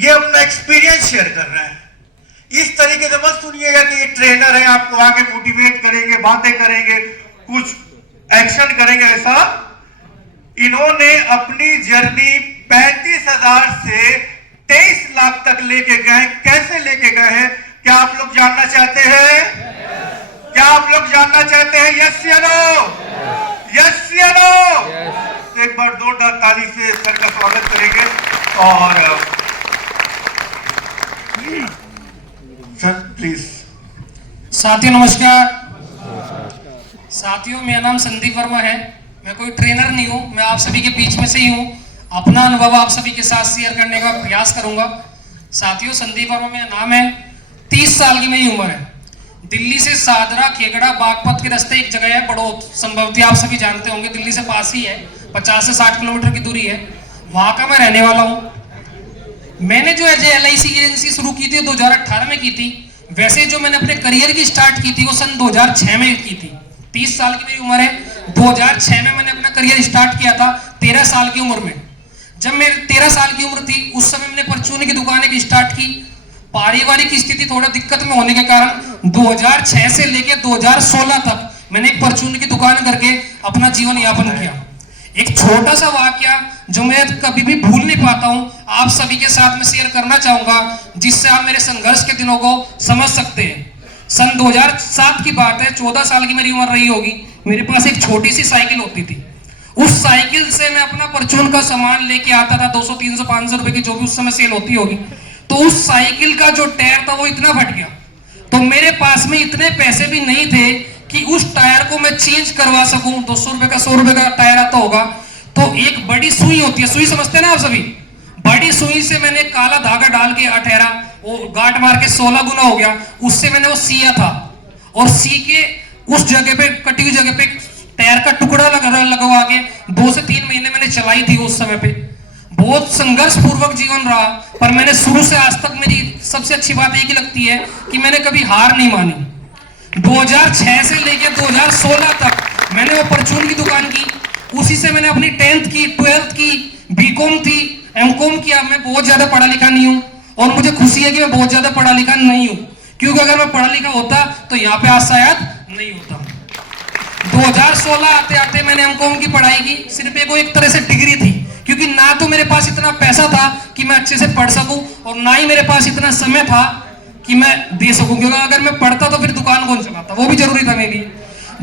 ये अपना experience share कर रहे हैं। इस तरीके से मत सुनिएगा कि ये ट्रेनर है आपको आगे मोटिवेट करेंगे, बातें करेंगे, कुछ एक्शन करेंगे। ऐसा इन्होंने अपनी जर्नी 35,000 से 23 लाख तक लेके गए। कैसे लेके गए हैं, क्या आप लोग जानना चाहते हैं? क्या आप लोग जानना चाहते हैं? यस या नो? यस या नो? तो एक बार जोरदार ताली से सर का स्वागत करेंगे। और सर प्लीज। साथियों नमस्कार। साथियों मेरा नाम संदीप वर्मा है। मैं कोई ट्रेनर नहीं हूँ, मैं आप सभी के बीच में से ही हूँ। अपना अनुभव आप सभी के साथ शेयर करने का प्रयास करूंगा। साथियों संदीप वर्मा मेरा नाम है। 30 साल की मेरी उम्र है। दिल्ली से सादरा, खेगड़ा, बागपत के रास्ते एक जगह है बड़ौत, संभवतः आप सभी जानते होंगे, दिल्ली से पास ही है, 50 से 60 किलोमीटर की दूरी है। वहां का मैं रहने वाला हूँ। मैंने जो LIC एजेंसी शुरू की थी 2018 में की थी। वैसे जो मैंने अपने करियर की स्टार्ट की थी वो सन 2006 में की थी। 30 साल की मेरी उम्र है। 2006 में मैंने अपना करियर स्टार्ट किया था 13 साल की उम्र में। जब मेरी 13 साल की उम्र थी उस समय मैंने परचून की दुकान एक स्टार्ट की। पारिवारिक स्थिति थोड़ा दिक्कत में होने के कारण 2006 से लेकर 2016 तक मैंने एक परचून की दुकान करके अपना जीवन यापन किया। एक छोटा सा वाकया जो मैं कभी भी भूल नहीं पाता हूं, आप सभी के साथ में शेयर करना चाहूंगा, जिससे आप मेरे संघर्ष के दिनों को समझ सकते हैं। सन 2007 की बात है, 14 साल की मेरी उम्र रही होगी। मेरे पास एक छोटी सी साइकिल होती थी। उस साइकिल से मैं अपना परचून का सामान लेके आता था, 200, 300, 500 रुपए की जो भी उस समय सेल होती होगी। तो उस साइकिल का जो टायर था वो इतना फट गया, तो मेरे पास में इतने पैसे भी नहीं थे कि उस टायर को मैं चेंज करवा सकूं। 200 रुपए का, 100 रुपए का टायर आता होगा। तो एक बड़ी सुई होती है, सुई समझते हैं ना आप सभी, बड़ी सुई से मैंने काला धागा डाल के 18 वो गांठ मार के 16 गुना हो गया, उससे मैंने वो सिया था। और सी के उस जगह पे, कटी हुई जगह पे टायर का टुकड़ा लगवा के 2 से 3 महीने मैंने चलाई थी। उस समय पे बहुत संघर्ष पूर्वक जीवन रहा, पर मैंने शुरू से आज तक, मेरी सबसे अच्छी बात एक ही लगती है कि मैंने कभी हार नहीं मानी। 2006 से लेकर 2016 तक मैंने वो परचून की दुकान की। उसी से मैंने अपनी 10th की, 12th की, बीकॉम थी, एमकॉम किया। मैं बहुत ज्यादा पढ़ा लिखा नहीं हूँ और मुझे खुशी है कि मैं बहुत ज्यादा पढ़ा लिखा नहीं हूँ, क्योंकि अगर मैं पढ़ा लिखा होता तो यहाँ पे आज शायद नहीं होता। 2016 आते आते मैंने एमकॉम की पढ़ाई की। सिर्फ एक तरह से डिग्री थी, क्योंकि ना तो मेरे पास इतना पैसा था कि मैं अच्छे से पढ़ सकूं और ना ही मेरे पास इतना समय था कि मैं दे सकूं, क्योंकि अगर मैं पढ़ता तो फिर दुकान कौन चलाता, वो भी जरूरी था मेरे लिए।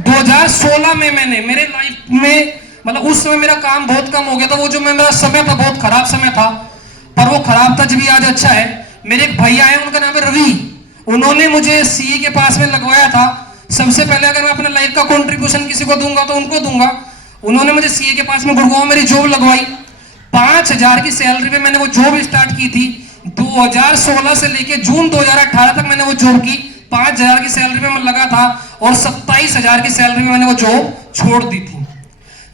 2016 में मैंने मेरे लाइफ में, मतलब उस समय मेरा काम बहुत कम हो गया था। वो जो मेरा समय था बहुत खराब समय था, पर वो खराब था जब भी आज अच्छा है। मेरे एक भैया है, उनका नाम है रवि। उन्होंने मुझे CA के पास में लगवाया था। सबसे पहले अगर मैं अपने लाइफ का कंट्रीब्यूशन किसी को दूंगा तो उनको दूंगा। उन्होंने मुझे CA के पास में गुड़गांव मेरी जॉब लगवाई। 5,000 की सैलरी पे मैंने वो जॉब स्टार्ट की थी। 2016 से लेके जून 2018 तक मैंने वो जॉब की। 5,000 की सैलरी पे मैं लगा था और 27,000 की सैलरी में मैंने वो जॉब छोड़ दी थी।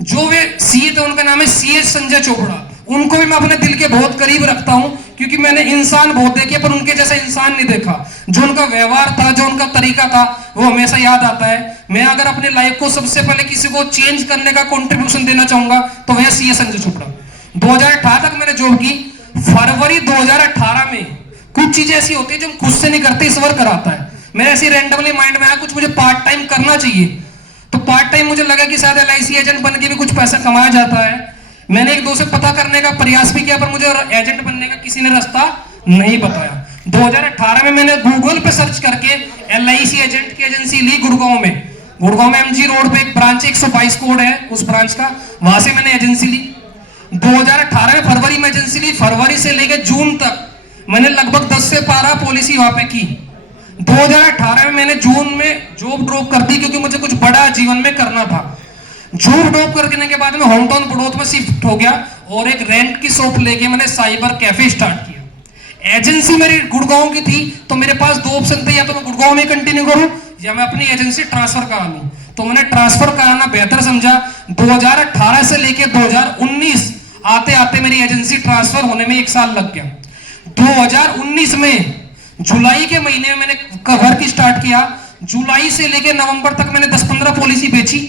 जो वे CA थे उनका नाम है CS संजय चोपड़ा। उनको भी मैं अपने दिल के बहुत करीब रखता हूं, क्योंकि मैंने इंसान बहुत देखे पर उनके जैसा इंसान नहीं देखा। जो उनका व्यवहार था, जो उनका तरीका था, वो हमेशा याद आता है। मैं अगर अपने लाइफ को सबसे पहले किसी को चेंज करने का कंट्रीब्यूशन देना चाहूंगा तो वह CS संजय चोपड़ा। 2018 तक मैंने जॉब की। फरवरी 2018 में कुछ चीजें ऐसी होती है जो हम खुद से नहीं करते, ईश्वर कराता है। मेरे ऐसी रैंडमली माइंड में आया कुछ मुझे पार्ट टाइम करना चाहिए। तो पार्ट टाइम मुझे लगा कि शायद LIC एजेंट बन के भी कुछ पैसा कमाया जाता है। मैंने एक दो से पता करने का प्रयास भी किया, पर मुझे एजेंट बनने का किसी ने रास्ता नहीं बताया। 2018 में मैंने गूगल पे सर्च करके LIC एजेंट की एजेंसी ली गुड़गांव में MG रोड पे एक ब्रांच 122 कोड है उस ब्रांच का, वहां से मैंने एजेंसी ली। 2018 में फरवरी में एजेंसी ली। फरवरी से लेकर जून तक मैंने लगभग 10 से 12 पॉलिसी वहां पे की। 2018 में मैंने जून में जॉब ड्रॉप कर दी, क्योंकि मुझे कुछ बड़ा जीवन में करना था। जॉब ड्रॉप करने के बाद में होम टाउन बड़ौत में शिफ्ट हो गया और एक रेंट की शॉप लेके मैंने साइबर कैफे स्टार्ट किया। एजेंसी मेरी गुड़गांव की थी, तो मेरे पास 2 ऑप्शन थे, या तो मैं गुड़गांव में कंटिन्यू करूं या मैं अपनी एजेंसी ट्रांसफर करा लूं। तो मैंने ट्रांसफर कराना बेहतर समझा। 2018 से लेकर 2019 आते आते मेरी एजेंसी ट्रांसफर होने में 1 साल लग गया। 2019 में जुलाई के महीने में मैंने वर्क स्टार्ट किया। जुलाई से लेकर नवंबर तक मैंने 10-15 पॉलिसी बेची।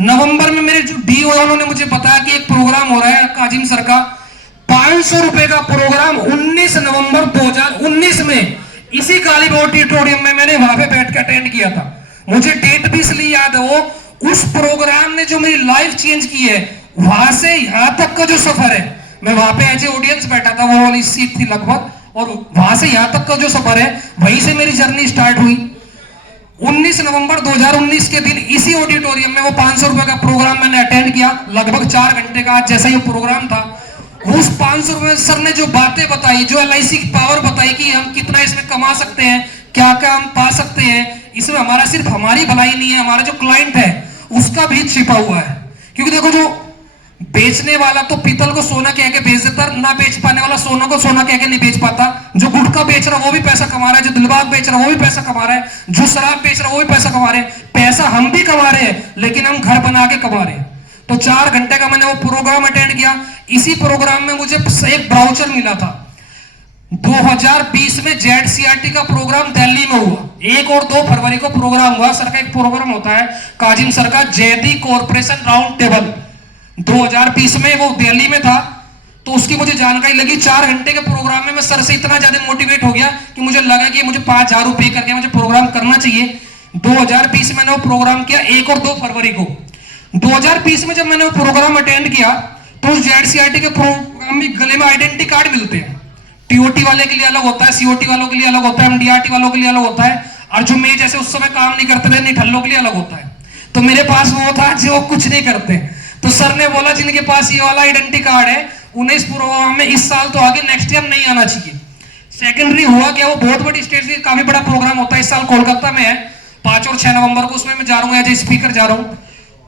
नवंबर में मेरे जो DO उन्होंने मुझे बताया कि एक प्रोग्राम हो रहा है काजिम सर का, 500 रुपए का प्रोग्राम 19 19 नवंबर 2019 में इसी काली ऑडिटोरियम में मैंने वहां पे बैठ के अटेंड किया था। मुझे डेट भी इसलिए याद है, वो उस प्रोग्राम ने जो मेरी लाइफ चेंज की है, वहां से यहां तक का जो सफर है, मैं वहां पे एज ए ऑडियंस बैठा था, वो वाली सीट थी लगभग, और वहां से यहां तक का जो सफर है, वहीं से मेरी जर्नी स्टार्ट हुई। 19 नवंबर 2019 के दिन इसी ऑडिटोरियम में वो 500 रुपए का प्रोग्राम मैंने अटेंड किया, लगभग 4 घंटे का। आज जैसा ये प्रोग्राम था, उस 500 रुपए सर ने जो बातें बताई, जो LIC की पावर बताई कि हम कितना इसमें कमा सकते हैं, क्या क्या हम पा सकते हैं, इसमें हमारा सिर्फ हमारी भलाई नहीं है, हमारा जो क्लाइंट है उसका भी छिपा हुआ है। क्योंकि देखो, जो बेचने वाला तो पीतल को सोना कह के बेच देता, ना बेच पाने वाला सोना को सोना कह के नहीं बेच पाता। जो गुटखा बेच रहा है वो भी पैसा कमा रहा है, जो दिलबाग बेच रहा है वो भी पैसा कमा रहा है, जो शराब बेच रहा है वो भी पैसा कमा रहे हैं। पैसा हम भी कमा रहे हैं, लेकिन हम घर बना के कमा रहे हैं। तो 4 घंटे का मैंने वो प्रोग्राम अटेंड किया। इसी प्रोग्राम में मुझे एक ब्राउचर मिला था। 2020 में ZCRT का प्रोग्राम दिल्ली में हुआ, 1 और 2 फरवरी को प्रोग्राम हुआ। सर का एक प्रोग्राम होता है, काजिम सर का, जैदी कॉर्पोरेशन राउंड टेबल। 2020 में वो दिल्ली में था, तो उसकी मुझे जानकारी लगी। 4 घंटे के प्रोग्राम में मैं सर से इतना ज्यादा मोटिवेट हो गया कि मुझे लगा कि मुझे 5000 रुपए करके मुझे प्रोग्राम करना चाहिए। 2020 में मैंने वो प्रोग्राम किया 1 और 2 फरवरी को। 2020 में जब मैंने वो प्रोग्राम अटेंड किया, तो उस ZCRT के प्रोग्राम में गले में आइडेंटिटी कार्ड मिलते हैं। TOT वाले के लिए अलग होता है, COT वालों के लिए अलग होता है, MDRT वालों के लिए अलग होता है, और जो मैं जैसे उस समय काम नहीं करते थे निठल्लों के लिए अलग होता है। तो मेरे पास वो था जो कुछ नहीं करते। तो सर ने बोला जिनके पास ये वाला आइडेंटिटी कार्ड है, उन्हें इस प्रोग्राम में इस साल तो आगे नेक्स्ट ईयर नहीं आना चाहिए। सेकेंडरी हुआ क्या, वो बहुत बड़ी स्टेज की काफी बड़ा प्रोग्राम होता है, इस साल कोलकाता में है 5 और 6 नवंबर को, उसमें मैं जा रहा हूँ एज ए स्पीकर जा रहा हूँ।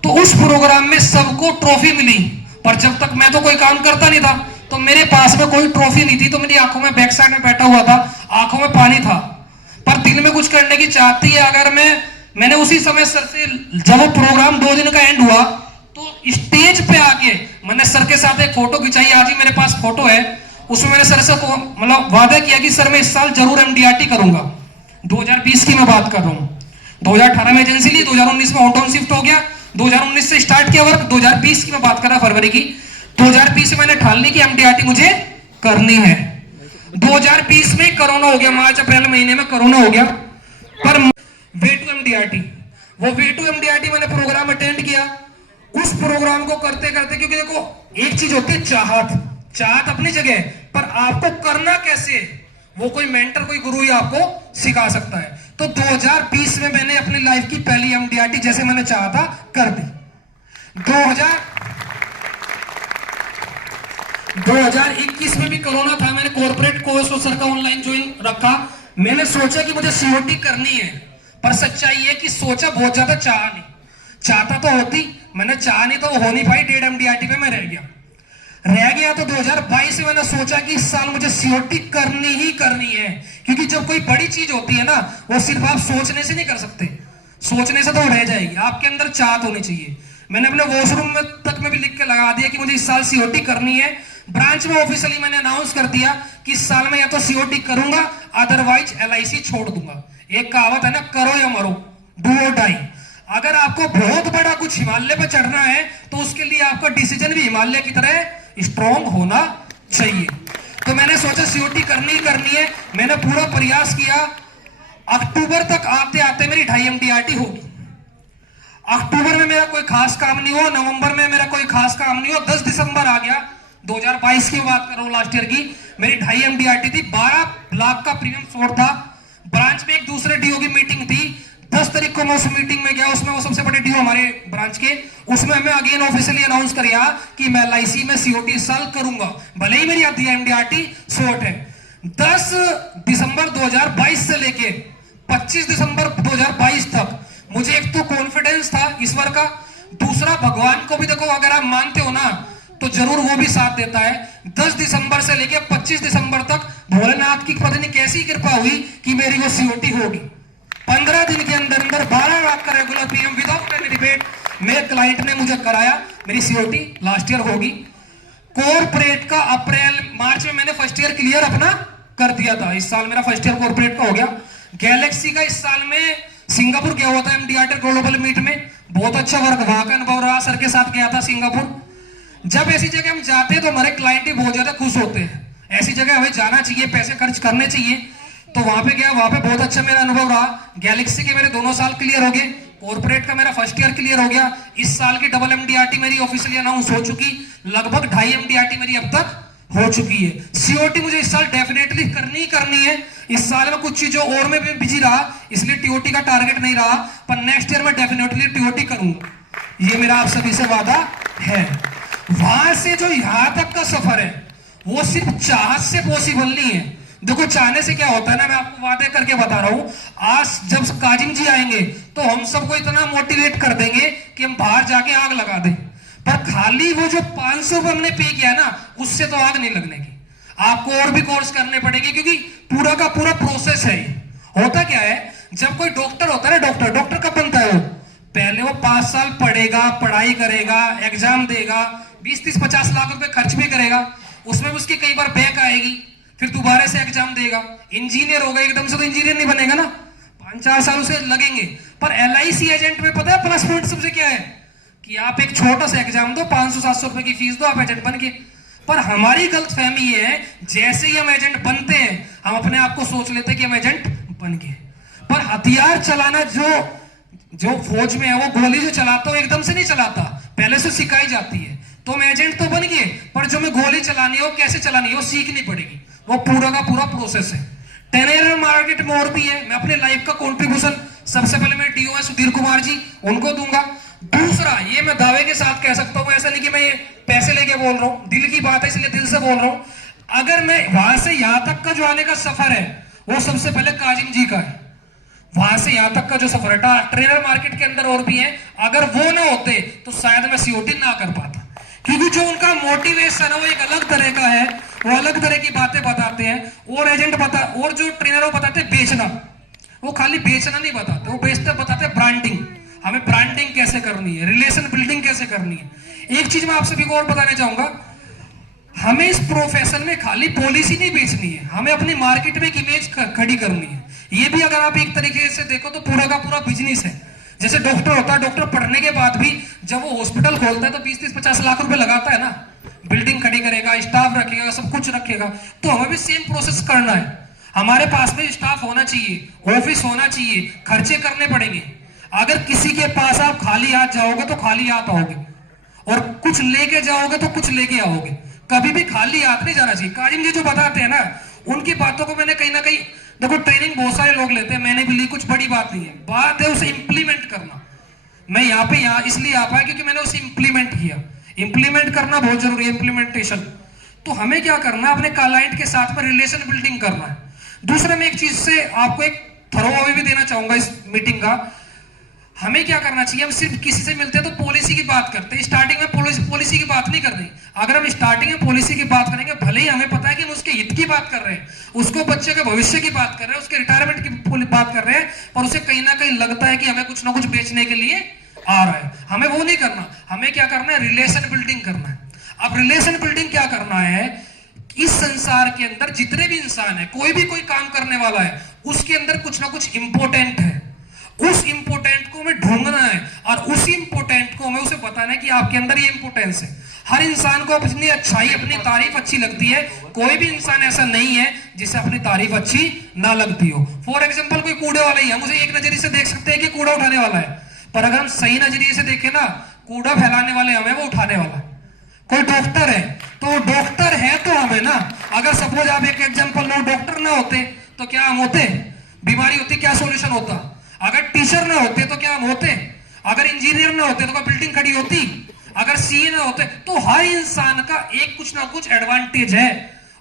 तो उस प्रोग्राम में सबको ट्रॉफी मिली, पर जब तक मैं तो कोई काम करता नहीं था, तो मेरे पास में कोई ट्रॉफी नहीं थी। तो मेरी आंखों में बैक साइड में बैठा हुआ था, आंखों में पानी था, पर दिल में कुछ करने की चाहती है। अगर मैंने उसी समय सर से, जब वो प्रोग्राम 2 दिन का एंड हुआ, तो स्टेज पे आके मैंने सर के साथ एक फोटो खिंचाई। आज ही मेरे पास फोटो है, उसमें मैंने सर से मतलब वादा किया कि सर मैं इस साल जरूर MDRT करूंगा। 2020 की मैं बात कर रहा हूँ। 2018 में एजेंसी ली, 2019 में होम शिफ्ट हो गया, 2019 से स्टार्ट किया वर्क, 2020 की मैं बात कर रहा फरवरी की। 2020 में मैंने ठान ली कि MDRT मुझे करनी है। 2020 में कोरोना हो गया, मार्च अप्रैल महीने में कोरोना हो गया, पर वे टू MDRT मैंने प्रोग्राम अटेंड किया। उस प्रोग्राम को करते करते, क्योंकि देखो एक चीज होती है चाहत अपनी जगह, पर आपको करना कैसे, वो कोई मेंटर, कोई गुरु ही आपको सिखा सकता है। तो 2020 में मैंने अपनी लाइफ की पहली MDRT जैसे मैंने चाहा था कर दी। 2021 में भी कोरोना था, मैंने कॉर्पोरेट कोर्स और सर का ऑनलाइन ज्वाइन रखा। मैंने सोचा कि मुझे COT करनी है, पर सच्चाई है कि सोचा बहुत ज्यादा, चाहा नहीं। चाहता तो होती, मैंने चाहा नहीं तो हो नहीं पाई। 1.5 MDRT पे मैं रह गया। तो 2022 में मैंने सोचा कि इस साल मुझे COT करनी ही करनी है, क्योंकि जब कोई बड़ी चीज होती है ना, वो सिर्फ आप सोचने से नहीं कर सकते, सोचने से तो रह जाएगी, आपके अंदर चाहत होनी चाहिए। मैंने अपने वॉशरूम में तक में भी लिख के लगा दिया कि मुझे इस साल COT करनी है। ब्रांच में ऑफिशियली मैंने अनाउंस कर दिया कि इस साल में या तो COT करूंगा, अदरवाइज LIC छोड़ दूंगा। एक कहावत है ना, करो या मरो, डू और डाई। अगर आपको बहुत बड़ा कुछ हिमालय पर चढ़ना है, तो उसके लिए आपका डिसीजन भी हिमालय की तरह स्ट्रॉन्ग होना चाहिए। तो मैंने सोचा COT करनी ही करनी है। मैंने पूरा प्रयास किया। अक्टूबर तक आते आते मेरी 2.5 MDRT होगी। अक्टूबर में मेरा कोई खास काम नहीं हुआ, नवंबर में मेरा कोई खास काम नहीं हुआ, 10 दिसंबर आ गया। 2022 की बात कर रहा हूँ, लास्ट ईयर की। मेरी 2.5 MDRT थी, 12 लाख का प्रीमियम शोर था। ब्रांच में एक दूसरे DO की मीटिंग थी, 10 तारीख को मैं उस मीटिंग में गया। उसमें वो सबसे बड़े DO हमारे ब्रांच के, उसमें मैं अगेन ऑफिशियली अनाउंस कर रहा कि मैं LIC में COT इस साल करूंगा, भले ही मेरी आधी MDRT शॉर्ट है। 10 दिसंबर 2022 से लेके 25 दिसंबर 2022 तक मुझे एक तो कॉन्फिडेंस था ईश्वर का, दूसरा भगवान को भी देखो, अगर आप मानते हो ना तो जरूर वो भी साथ देता है। 10 दिसंबर से लेके 25 दिसंबर तक भोलेनाथ की पता नहीं कैसी कृपा हुई कि मेरी वो COT होगी। 15 दिन के अंदर 12 लाख का regular PM without any debate मेरे क्लाइंट ने मुझे कराया। मेरी COT लास्ट ईयर होगी। कॉर्पोरेट का अप्रैल मार्च में मैंने फर्स्ट ईयर क्लियर अपना कर दिया था। इस साल मेरा फर्स्ट ईयर कॉर्पोरेट का हो गया। गैलेक्सी का इस साल में सिंगापुर गया हुआ था MDRT ग्लोबल मीट में, बहुत अच्छा वर्क वहां का अनुभव रहा। सर के साथ गया था सिंगापुर। जब ऐसी जगह हम जाते हैं तो हमारे क्लाइंट ही बहुत ज्यादा खुश होते हैं। ऐसी जगह हमें जाना चाहिए, पैसे खर्च करने चाहिए। तो वहां पे गया, वहां पे बहुत अच्छा मेरा अनुभव रहा। गैलेक्सी के मेरे दोनों साल क्लियर हो गए, कॉर्पोरेट का मेरा फर्स्ट ईयर क्लियर हो गया। इस साल की डबल MDRT मेरी ऑफिशियली अनाउंस हो चुकी, लगभग 2.5 MDRT मेरी अब तक हो चुकी है। COT मुझे इस साल डेफिनेटली करनी है। इस साल में कुछ चीजों और में भी बिजी रहा, इसलिए TOT का टारगेट नहीं रहा, पर नेक्स्ट ईयर में डेफिनेटली TOT करूंगा, ये मेरा आप सभी से वादा है। वहां से जो यहां तक का सफर है वो सिर्फ चाहत से पॉसिबल नहीं है। देखो चाहने से क्या होता है ना, मैं आपको वादे करके बता रहा हूं, आज जब काजिम जी आएंगे तो हम सबको इतना मोटिवेट कर देंगे कि हम बाहर जाके आग लगा दें, पर खाली वो जो 500 रुपए हमने पे किया ना, उससे तो आग नहीं लगने की। आपको और भी कोर्स करने पड़ेंगे, क्योंकि पूरा का पूरा प्रोसेस है। होता क्या है, जब कोई डॉक्टर होता है ना, डॉक्टर कब बनता है वो, पहले वो 5 साल पढ़ेगा, पढ़ाई करेगा, एग्जाम देगा, 20-30-50 लाख रुपए खर्च भी करेगा, उसमें उसकी कई बार बैक आएगी, फिर दोबारा से एग्जाम देगा, इंजीनियर होगा, एकदम से तो इंजीनियर नहीं बनेगा ना, 5-4 साल उसे लगेंगे। पर LIC एजेंट में पता है प्लस पॉइंट सबसे क्या है, कि आप एक छोटा सा एग्जाम दो, 500-700 रुपए की फीस दो, आप एजेंट बन के। पर हमारी गलत फहमी ये है, जैसे ही हम एजेंट बनते हैं हम अपने आप को सोच लेते हैं कि हम एजेंट बन गए। पर हथियार चलाना जो फौज में है, वो गोली जो चलाता है एकदम से नहीं चलाता, पहले से सिखाई जाती है। तो हम एजेंट तो बन गए, पर जो मैं गोली चलानी है वो कैसे चलानी है वो सीखनी पड़ेगी, वो पूरा का पूरा प्रोसेस है। टेनेरियम मार्केट में और भी है, मैं अपने लाइफ का कंट्रीब्यूशन सबसे पहले मैं DO सुधीर कुमार जी उनको दूंगा। दूसरा, ये मैं दावे के साथ कह सकता हूं, ऐसा नहीं कि मैं ये पैसे लेके बोल रहा हूं, दिल की बात है इसलिए दिल से बोल रहा हूं, अगर मैं वहां से यहां तक का जो आने का सफर है वो सबसे पहले काजिम जी का है। वहां से यहां तक का जो सफर है, ट्रेनर मार्केट के अंदर और भी है, अगर वो ना होते तो शायद मैं COT ना कर पाता, क्योंकि जो उनका मोटिवेशन है वो एक अलग तरह का है, वो अलग तरह की बातें बताते हैं। और जो ट्रेनर वो बताते हैं बेचना, वो खाली बेचना नहीं बताते, वो बताते हैं ब्रांडिंग, हमें ब्रांडिंग कैसे करनी है, रिलेशन बिल्डिंग कैसे करनी है। एक चीज मैं आप सभी को और बताना चाहूंगा, हमें इस प्रोफेशन में खाली पॉलिसी नहीं बेचनी है, हमें अपनी मार्केट में एक इमेज खड़ी करनी है। ये भी अगर आप एक तरीके से देखो तो पूरा का पूरा बिजनेस है। जैसे डॉक्टर होता है, डॉक्टर पढ़ने के बाद भी जब वो हॉस्पिटल खोलता है तो 20-30-50 लाख रुपए लगाता है ना, बिल्डिंग खड़ी करेगा, स्टाफ रखेगा, सब कुछ रखेगा। तो हमें भी सेम प्रोसेस करना है, हमारे पास में स्टाफ होना चाहिए, ऑफिस होना चाहिए, खर्चे करने पड़ेंगे। अगर किसी के पास आप खाली हाथ जाओगे तो खाली हाथ आओगे, और कुछ लेके जाओगे तो कुछ लेके आओगे, कभी भी खाली हाथ नहीं जाना चाहिए। काजिम जी जो बताते हैं ना, उनकी बातों को मैंने कहीं ना कहीं, देखो ट्रेनिंग बहुत सारे लोग लेते हैं, मैंने भी ली, कुछ बड़ी बात नहीं है, बात है उसे इंप्लीमेंट करना। मैं यहाँ इसलिए आ पाया क्योंकि मैंने उसे इंप्लीमेंट किया। इंप्लीमेंट करना बहुत जरूरी है, इंप्लीमेंटेशन। तो हमें क्या करना है, अपने क्लाइंट के साथ में रिलेशन बिल्डिंग करना है। दूसरा, मैं एक चीज से आपको एक थ्रो भी देना चाहूंगा इस मीटिंग का, हमें क्या करना चाहिए, हम सिर्फ किसी से मिलते हैं तो पॉलिसी की बात करते हैं, स्टार्टिंग में पॉलिसी की बात नहीं करनी। अगर हम स्टार्टिंग में पॉलिसी की बात करेंगे, भले ही हमें पता है कि हम उसके हित की बात कर रहे हैं, उसको बच्चे के भविष्य की बात कर रहे हैं, उसके रिटायरमेंट की बात कर रहे हैं, पर उसे कहीं ना कहीं लगता है कि हमें कुछ ना कुछ बेचने के लिए आ रहा है। हमें वो नहीं करना, हमें क्या करना है, रिलेशन बिल्डिंग करना है। अब रिलेशन बिल्डिंग क्या करना है, इस संसार के अंदर जितने भी इंसान है, कोई भी कोई काम करने वाला है, उसके अंदर कुछ ना कुछ इंपोर्टेंट है, उस इंपोर्टेंट को हमें ढूंढना है, और उस इंपोर्टेंट को हमें उसे बताना है कि आपके अंदर ये इंपोर्टेंस है। हर इंसान को अपनी अच्छाई, अपनी तारीफ अच्छी लगती है, कोई भी इंसान ऐसा नहीं है जिसे अपनी तारीफ अच्छी ना लगती हो। फॉर एग्जाम्पल, कोई कूड़े वाला ही है, मुझे एक नजरिए से देख सकते हैं कि कूड़ा उठाने वाला है, पर अगर हम सही नजरिए से देखें ना, कूड़ा फैलाने वाले हमें, वो उठाने वाला। कोई डॉक्टर है तो डॉक्टर है तो हमें ना, अगर सपोज आप एक एग्जाम्पल लो, डॉक्टर ना होते तो क्या हम होते, बीमारी होती, क्या सोल्यूशन होता। अगर टीचर ना होते तो क्या हम होते, अगर इंजीनियर ना होते तो क्या बिल्डिंग खड़ी होती, अगर CA ना होते। तो हर इंसान का एक कुछ ना कुछ एडवांटेज है,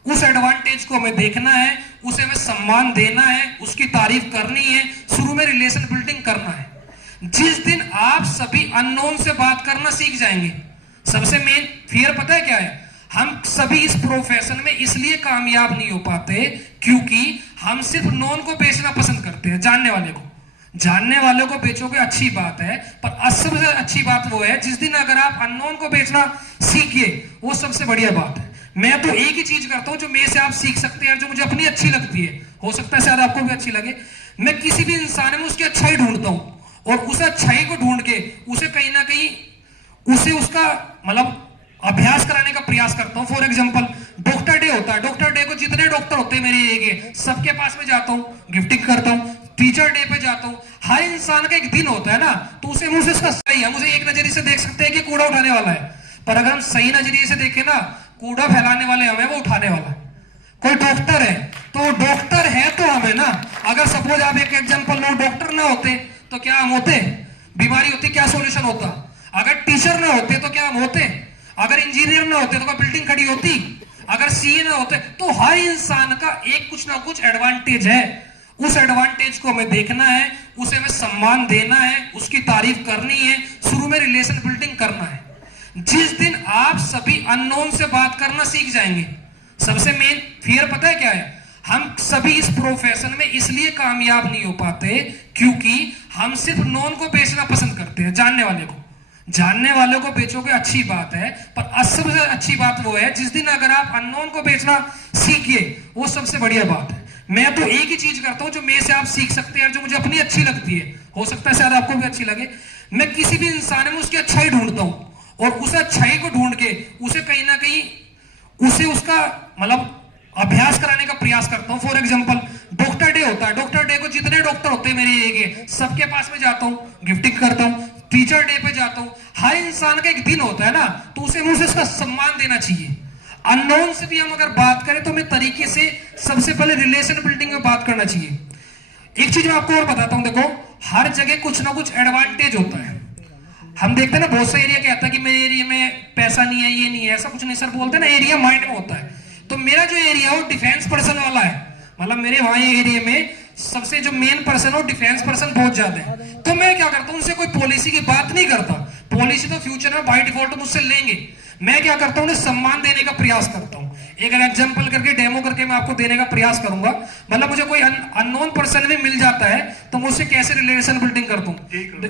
उस एडवांटेज को हमें देखना है, उसे हमें सम्मान देना है, उसकी तारीफ करनी है, शुरू में रिलेशन बिल्डिंग करना है। जिस दिन आप सभी अननोन से बात करना सीख जाएंगे, सबसे मेन फियर पता है क्या है, हम सभी इस प्रोफेशन में इसलिए कामयाब नहीं हो पाते क्योंकि हम सिर्फ नॉन को बेचना पसंद करते हैं, जानने वालों को बेचोगे अच्छी बात है, पर सबसे अच्छी बात वो है जिस दिन अगर आप अननोन को बेचना सीखिए, वो सबसे बढ़िया बात है। मैं तो एक ही चीज करता हूं जो मेरे से आप सीख सकते हैं, जो मुझे अपनी अच्छी लगती है, हो सकता है शायद आपको भी अच्छी लगे। मैं किसी भी इंसान में उसकी अच्छाई ढूंढता हूं, और उस अच्छाई को ढूंढ के उसे कहीं ना कहीं उसे उसका मतलब अभ्यास कराने का प्रयास करता हूं। फॉर एग्जाम्पल, डॉक्टर डे होता है, डॉक्टर डे को जितने डॉक्टर होते हैं मेरे एरिया के सबके पास में जाता हूँ, गिफ्टिंग करता हूँ। टीचर डे पे जाता हूँ। हर इंसान का एक दिन होता है ना, तो उसे मुझे इसका सही है, मुझे एक नजरिए से देख सकते हैं कि कूड़ा उठाने वाला है, पर अगर हम सही नजरिए से देखें ना, कूड़ा फैलाने वाले हमें, वो उठाने वाला। कोई डॉक्टर है तो डॉक्टर है तो हमें ना, अगर सपोज आप एक एग्जांपल लो, डॉक्टर ना होते तो क्या हम होते, बीमारी होती, क्या सॉल्यूशन होता? अगर टीचर ना होते तो क्या हम होते? अगर इंजीनियर ना होते तो क्या बिल्डिंग खड़ी होती? अगर सीए ना होते? तो हर इंसान का एक कुछ ना कुछ एडवांटेज है, उस एडवांटेज को हमें देखना है, उसे हमें सम्मान देना है, उसकी तारीफ करनी है, शुरू में रिलेशन बिल्डिंग करना है। जिस दिन आप सभी अननोन से बात करना सीख जाएंगे, सबसे मेन फियर पता है क्या है? हम सभी इस प्रोफेशन में इसलिए कामयाब नहीं हो पाते क्योंकि हम सिर्फ नोन को बेचना पसंद करते हैं, जानने वाले को। जानने वाले को बेचोगे अच्छी बात है, पर सबसे अच्छी बात वो है जिस दिन अगर आप अननोन को बेचना सीखिए, वो सबसे बढ़िया बात है। मैं तो एक ही चीज करता हूं जो मेरे से आप सीख सकते हैं, जो मुझे अपनी अच्छी लगती है, हो सकता है शायद आपको भी अच्छी लगे। मैं किसी भी इंसान में उसकी अच्छाई ढूंढता हूं और उस अच्छाई को ढूंढ के उसे कहीं ना कहीं उसे उसका मतलब अभ्यास कराने का प्रयास करता हूं। फॉर एग्जांपल डॉक्टर डे होता है, डॉक्टर डे को जितने डॉक्टर होते हैं मेरे एरिया सबके पास में जाता हूं, गिफ्टिंग करता हूं। टीचर डे पे जाता हूं। हर इंसान का एक दिन होता है ना, तो उसे मुझे उसका सम्मान देना चाहिए। अननोन से भी हम अगर बात करें तो हमें तरीके से सबसे पहले रिलेशन बिल्डिंग में बात करना चाहिए। एक चीज मैं आपको और बताता हूं, देखो हर जगह कुछ ना कुछ एडवांटेज होता है। हम देखते हैं ना, बहुत सा एरिया कहता है कि मेरे एरिया में पैसा नहीं है, ये नहीं है, ऐसा कुछ नहीं। सर बोलते हैं ना, एरिया माइंड में होता है। तो मेरा जो एरिया है वो डिफेंस पर्सन वाला है, मतलब मेरे वहां एरिया में सबसे जो मेन पर्सन हो डिफेंस पर्सन बहुत ज्यादा है। तो मैं क्या करता हूं, उनसे कोई पॉलिसी की बात नहीं करता। पॉलिसी तो फ्यूचर में बाय डिफॉल्ट मुझसे लेंगे। मैं क्या करता हूं, उन्हें सम्मान देने का प्रयास करता हूं। एक एग्जांपल करके, डेमो करके मैं आपको देने का प्रयास करूंगा। मतलब मुझे कोई अननोन पर्सन भी मिल जाता है तो मैं उससे कैसे रिलेशन बिल्डिंग करता हूं।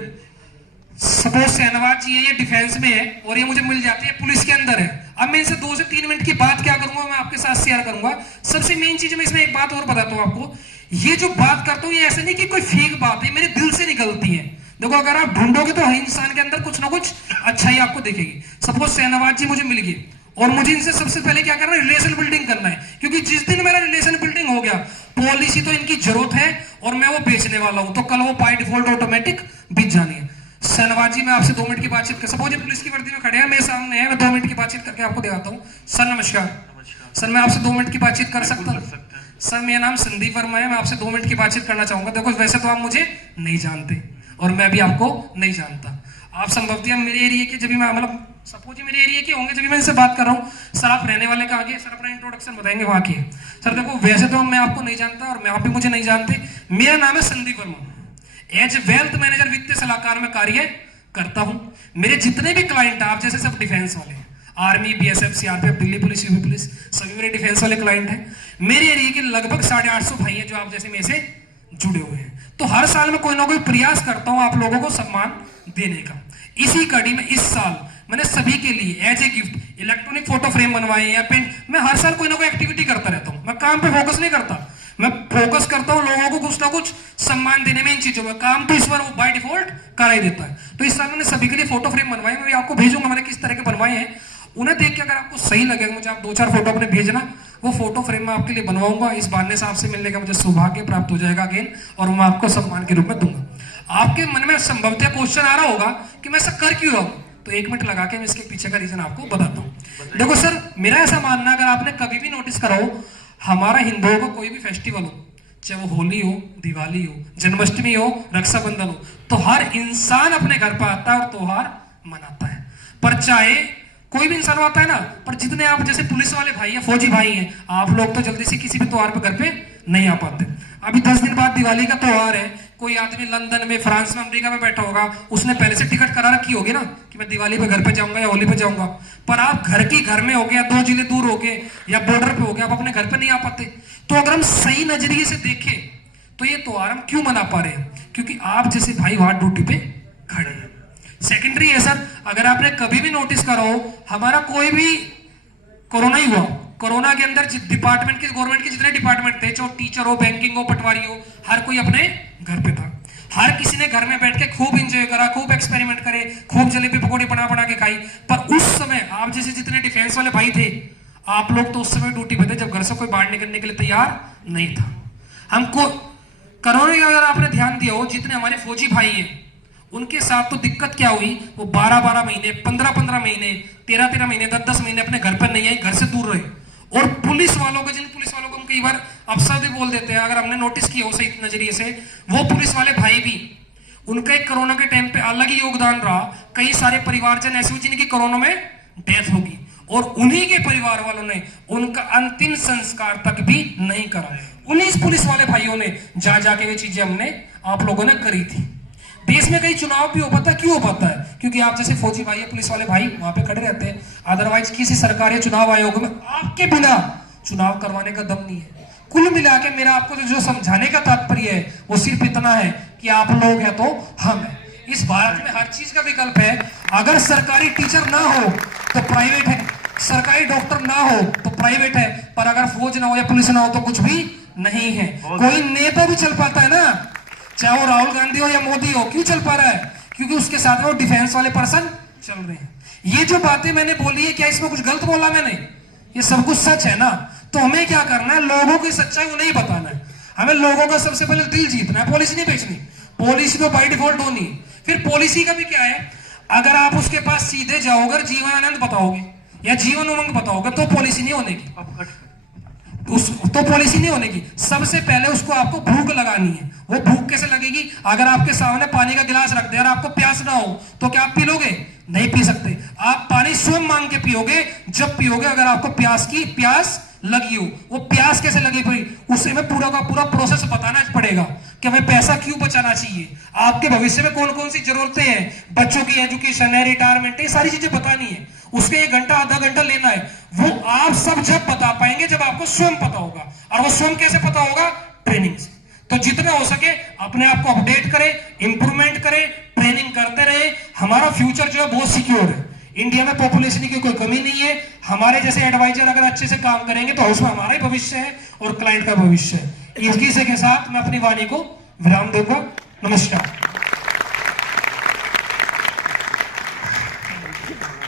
सपोज शहनवाज जी है, ये डिफेंस में है और ये मुझे मिल जाती है, पुलिस के अंदर है। अब मैं इनसे 2 से 3 मिनट की बात क्या करूंगा, मैं आपके साथ शेयर करूंगा। सबसे मेन चीज मैं इसमें एक बात और बताता हूं आपको, ये जो बात करता हूं ये ऐसे नहीं कि कोई फेक बात है, मेरे दिल से निकलती है। देखो अगर आप ढूंढोगे तो हर इंसान के अंदर कुछ ना कुछ अच्छाई आपको दिखेगी। सपोज शहनवाज जी मुझे मिल गई और मुझे इनसे सबसे पहले क्या करना है, रिलेशन बिल्डिंग करना है। क्योंकि जिस दिन मेरा रिलेशन बिल्डिंग हो गया, पॉलिसी तो इनकी जरूरत है और मैं वो बेचने वाला हूं, तो कल वो बाय डिफॉल्ट ऑटोमेटिक बिक जानी है। शहनवाज जी मैं आपसे 2 मिनट की बातचीत कर, सपोज पुलिस की वर्दी में खड़े हैं, मेरे सामने है, मैं 2 मिनट की बातचीत करके आपको दिखाता हूँ। सर नमस्कार। सर मैं आपसे 2 मिनट की बातचीत कर सकता हूँ? सर मेरा नाम संदीप वर्मा है, मैं आपसे 2 मिनट की बातचीत करना चाहूंगा। देखो वैसे तो आप मुझे नहीं जानते और मैं भी आपको नहीं जानता। आप संभवतः मेरे एरिया के, जब भी मैं मतलब सपोज मेरे एरिया के होंगे, जब भी मैं इनसे बात कर रहा हूँ, सर आप रहने वाले कहाँ के? सर अपना इंट्रोडक्शन बताएंगे वहाँ के। सर देखो वैसे तो मैं आपको नहीं जानता और मैं आप भी मुझे नहीं जानते। मेरा नाम है Sandeep Verma, as wealth manager वित्तीय सलाहकार में कार्य करता हूं। मेरे जितने भी क्लाइंट आप जैसे सब डिफेंस वाले, army, BSF, CRPF, Delhi police, UP police, सभी मेरे डिफेंस वाले क्लाइंट हैं। मेरे एरिया के लगभग 850 भाई हैं जो आप जैसे मेरे से जुड़े हुए हैं। तो हर साल में कोई ना कोई प्रयास करता हूं आप लोगों को सम्मान देने का। इसी कड़ी में इस साल मैंने सभी के लिए as a gift electronic photo frame बनवाए या पेन। मैं हर साल कोई ना कोई एक्टिविटी करता रहता हूं। मैं काम पे फोकस नहीं करता, मैं फोकस करता हूं लोगों को कुछ ना कुछ सम्मान देने में। इन चीजों में काम तो इस बार वो बाय डिफॉल्ट करा ही देता है। तो इस साल मैंने सभी के लिए फोटो फ्रेम बनवाए, मैं आपको भेजूंगा मैंने किस तरह के बनवाए हैं। उन्हें देख के अगर आपको सही लगेगा, मुझे आप 2-4 फोटो अपने भेजना, वो फोटो फ्रेम मैं आपके लिए बनवाऊंगा। इस बहाने से आपसे मिलने का मुझे सौभाग्य प्राप्त हो जाएगा अगेन, और मैं आपको सम्मान के रूप में दूंगा। आपके मन में संभवतः क्वेश्चन आ रहा होगा कि मैं ऐसा कर क्यों रहा हूं, तो 1 मिनट लगा के मैं इसके पीछे का रीजन आपको बताता हूं। देखो सर, मेरा ऐसा मानना, अगर आपने कभी भी नोटिस करा हो, हमारा हिंदुओं का कोई भी फेस्टिवल हो, चाहे वो होली हो, दिवाली हो, जन्माष्टमी हो, रक्षाबंधन हो, तो हर इंसान अपने घर पर आता है और त्योहार मनाता है। पर चाहे कोई भी इंसान आता है ना, पर जितने आप जैसे पुलिस वाले भाई हैं, फौजी भाई हैं, आप लोग तो जल्दी से किसी भी त्योहार पे घर पे नहीं आ पाते। अभी 10 दिन बाद दिवाली का त्योहार है, कोई आदमी लंदन में, फ्रांस में, अमेरिका में बैठा होगा, उसने पहले से टिकट करा रखी होगी ना कि मैं दिवाली पे घर पे जाऊंगा या होली पे जाऊंगा। पर आप घर में हो गया, 2 जिले दूर हो गए या बॉर्डर पे हो गया, आप अपने घर पे नहीं आ पाते। तो अगर हम सही नजरिए से देखें तो ये त्योहार हम क्यों मना पा रहे हैं? क्योंकि आप जैसे भाई वहां ड्यूटी पे खड़े हैं। सेकेंडरी है सर, अगर आपने कभी भी नोटिस करा हो, हमारा कोई भी कोरोना ही हुआ, कोरोना के अंदर डिपार्टमेंट के, गवर्नमेंट के जितने डिपार्टमेंट थे, चाहे टीचर हो, बैंकिंग हो, पटवारी हो, हर कोई अपने घर पे था। हर किसी ने घर में बैठ के खूब एंजॉय करा, खूब एक्सपेरिमेंट करे, खूब जलेबी पकौड़ी बना बना के खाई। पर उस समय आप जैसे जितने डिफेंस वाले भाई थे, आप लोग तो उस समय ड्यूटी पे थे जब घर से कोई बाहर निकलने के लिए तैयार नहीं था। हमको कोरोना का अगर आपने ध्यान दिया हो, जितने हमारे फौजी भाई हैं उनके साथ तो दिक्कत क्या हुई, वो 12-12 महीने, 15-15 महीने, 13-13 महीने, 10-10 महीने अपने घर पर नहीं आए, घर से दूर रहे। और पुलिस वालों को, जिन पुलिस वालों को हम कई बार अफसर भी बोल देते हैं, अगर हमने नोटिस किया हो सही नजरिए से, वो पुलिस वाले भाई भी, उनका एक कोरोना के टाइम पे अलग ही योगदान रहा। कई सारे परिवारजन ऐसे हुए जिनकी कोरोना में डेथ होगी और उन्हीं के परिवार वालों ने उनका अंतिम संस्कार तक भी नहीं करा। उन्हीं पुलिस वाले भाइयों ने जा जाके ये चीजें हमने आप लोगों ने करी थी। देश में कई चुनाव भी हो पाता है, क्यों हो पाता है? क्योंकि आप जैसे फौजी भाई, पुलिस वाले भाई वहां पे खड़े रहते हैं। अदरवाइज किसी सरकारी चुनाव आयोग में आपके बिना चुनाव करवाने का दम नहीं है। कुल मिला के मेरा आपको जो समझाने का तात्पर्य है वो सिर्फ इतना है कि आप लोग हैं तो हम हैं। इस भारत में हर चीज का विकल्प है। अगर सरकारी टीचर ना हो तो प्राइवेट है, सरकारी डॉक्टर ना हो तो प्राइवेट है, पर अगर फौज ना हो या पुलिस ना हो तो कुछ भी नहीं है। कोई नेता भी चल पाता है ना, चाहे वो राहुल गांधी हो या मोदी हो। क्यों चल पा रहा है? क्योंकि उसके साथ में वो डिफेंस वाले पर्सन चल रहे हैं। ये जो बातें मैंने बोली है, क्या इसमें कुछ गलत बोला मैंने? ये सब कुछ सच है ना। तो हमें क्या करना है, लोगों की सच्चाई को नहीं बताना है। हमें लोगों का सबसे पहले दिल जीतना है, पॉलिसी नहीं बेचनी। पॉलिसी तो बाय डिफॉल्ट होनी। फिर पॉलिसी का भी क्या है, अगर आप उसके पास सीधे जाओगे, जीवन आनंद बताओगे या जीवन उमंग बताओगे तो पॉलिसी नहीं होने की, तो पॉलिसी नहीं होने की। सबसे पहले उसको आपको भूख लगानी है। वो भूख कैसे लगेगी? अगर आपके सामने पानी का गिलास रख दे और आपको प्यास ना हो तो क्या आप पी लोगे? नहीं पी सकते। आप पानी स्वयं मांग के पियोगे जब पियोगे अगर आपको प्यास लगी हो। वो प्यास कैसे लगी भाई, उसे में पूरा का पूरा प्रोसेस बताना पड़ेगा कि हमें पैसा क्यों बचाना चाहिए, आपके भविष्य में कौन कौन सी जरूरतें हैं, बच्चों की एजुकेशन है, रिटायरमेंट है, सारी चीजें बतानी है। उसके 1 घंटा आधा घंटा लेना है। वो आप सब जब बता पाएंगे जब आपको स्वयं पता होगा। और वो स्वयं कैसे पता होगा? ट्रेनिंग से। तो जितना हो सके अपने आप को अपडेट करें, इंप्रूवमेंट करें, ट्रेनिंग करते रहे। हमारा फ्यूचर जो है बहुत सिक्योर है। इंडिया में पॉपुलेशन की कोई कमी नहीं है। हमारे जैसे एडवाइजर अगर अच्छे से काम करेंगे तो उसमें हमारा ही भविष्य है और क्लाइंट का भविष्य है। इसी के साथ मैं अपनी वाणी को विराम दूंगा। नमस्कार।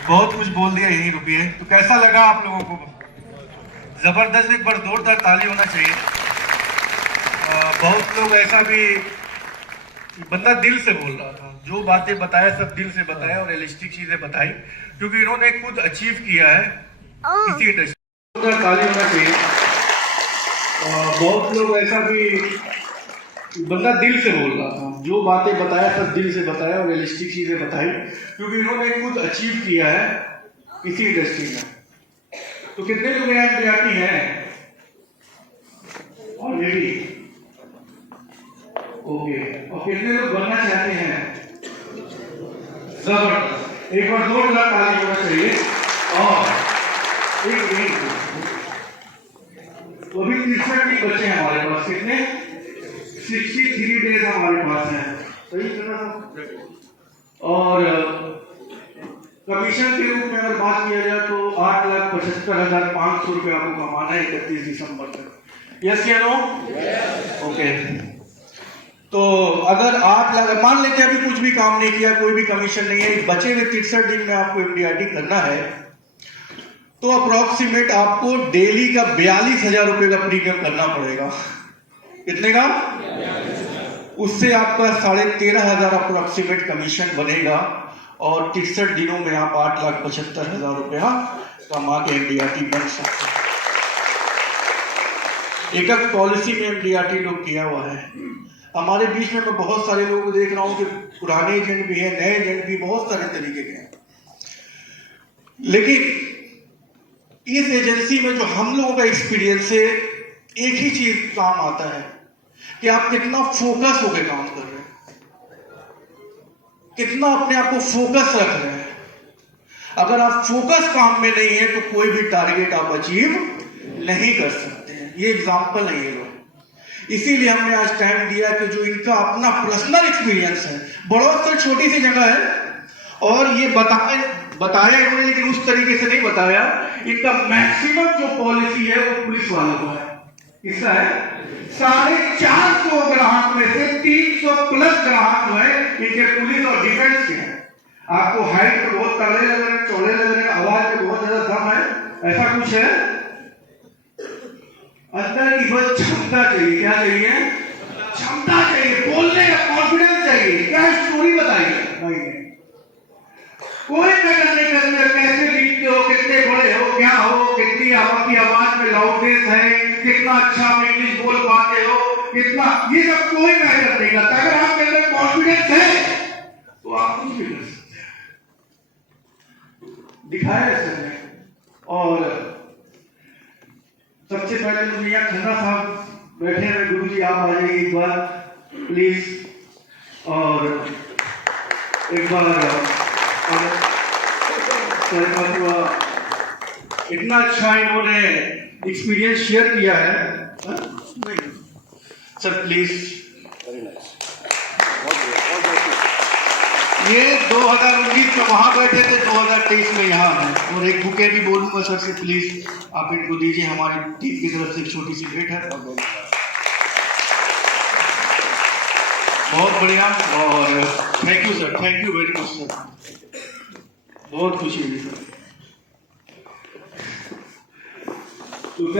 बहुत कुछ बोल दिया, यहीं रुकिए। तो कैसा लगा आप लोगों को? जबरदस्त, एक बार जोरदार ताली होना चाहिए। बहुत लोग ऐसा भी, बंदा दिल से बोल रहा था, जो बातें बताया सब दिल से बताया और रियलिस्टिक चीजें बताई, क्योंकि इन्होंने खुद अचीव किया है इसी इंडस्ट्री। जोरदार ताली होना चाहिए। बहुत लोग ऐसा भी, बंदा दिल से बोल रहा था, जो बातें बताया सब दिल से बताया और रियलिस्टिक चीजें बताई, क्योंकि इन्होंने खुद अचीव किया है इसी इंडस्ट्री में। तो कितने लोग यहाँ विद्यार्थी हैं? और ये भी ओके। और कितने लोग बनना चाहते हैं? जबरदस्त, एक बार जोरदार ताली होना चाहिए। और एक तो अभी 63 दिन बचे हैं हमारे पास। कितने? 63 डेज हमारे पास हैं। सही करना। और कमीशन के रूप में अगर बात किया जाए तो 8,75,500 रुपये आपको कमाना है 31 दिसंबर तक। यस या नो? ओके। तो अगर 8 लाख, मान लेते हैं अभी कुछ भी काम नहीं किया, कोई भी कमीशन नहीं है, बचे हुए 63 दिन में आपको एमडीआरटी करना है, तो अप्रोक्सीमेट आपको डेली का 42,000 रुपए का प्रीमियम करना पड़ेगा। कितने का? उससे आपका 13,500 अप्रोक्सीमेट कमीशन बनेगा और 63 दिनों में आप 8,75,000 रुपया कमा के एमडीआरटी बन सकते हैं। एक पॉलिसी में एमडीआरटी लोग किया हुआ है। हमारे बीच में मैं बहुत सारे लोग देख रहा हूं कि पुराने एजेंट भी हैं, नए एजेंट भी, बहुत सारे तरीके के हैं। लेकिन इस एजेंसी में जो हम लोगों का एक्सपीरियंस है, एक ही चीज काम आता है कि आप कितना फोकस होकर काम कर रहे हैं, कितना अपने आप को फोकस रख रहे हैं। अगर आप फोकस काम में नहीं है तो कोई भी टारगेट आप अचीव नहीं कर सकते हैं। ये एग्जाम्पल है ये लोग। इसीलिए हमने आज टाइम दिया कि जो इनका अपना पर्सनल एक्सपीरियंस है, बड़ौद छोटी सी जगह है और ये बताया इन्होंने, लेकिन उस तरीके से नहीं बताया। इनका मैक्सिमम जो पॉलिसी है वो पुलिस वालों का है। किसका है? 450 ग्राहक में से 300 प्लस ग्राहक जो है इनके पुलिस और डिफेंस के हैं। आपको हाइट में बहुत तगड़े लग रहे हैं, चौड़े लग रहे हैं, आवाज में बहुत ज्यादा दम है, ऐसा कुछ है? अंदर की बस क्षमता चाहिए। क्या चाहिए? क्षमता चाहिए, बोलने का कॉन्फिडेंस चाहिए। क्या स्टोरी बताइए भाई ने? कोई मैटर नहीं करते कैसे लिखते हो, कितने बड़े हो, क्या हो, कितनी आपकी आवाज में लाउडनेस है, कितना अच्छा आप इंग्लिश बोल पाते हो, कितना, ये सब कोई मैटर नहीं करता। अगर आपके अंदर कॉन्फिडेंस है तो आप कुछ भी कर सकते हैं। दिखाया सबने। और सबसे पहले तो मियां खन्ना साहब बैठे हुए, गुरु जी आप आ जाइए एक बार प्लीज। और एक बार इतना अच्छा इन्होंने एक्सपीरियंस शेयर किया है सर, प्लीज। ये 2019 में वहां बैठे थे, 2023 में यहाँ है। और एक बुके भी बोलूंगा सर से, प्लीज आप इनको दीजिए, हमारी टीम की तरफ से एक छोटी सी भेंट है। बहुत बढ़िया। और thank you sir, thank you very much sir, बहुत खुशी हुई सर। तो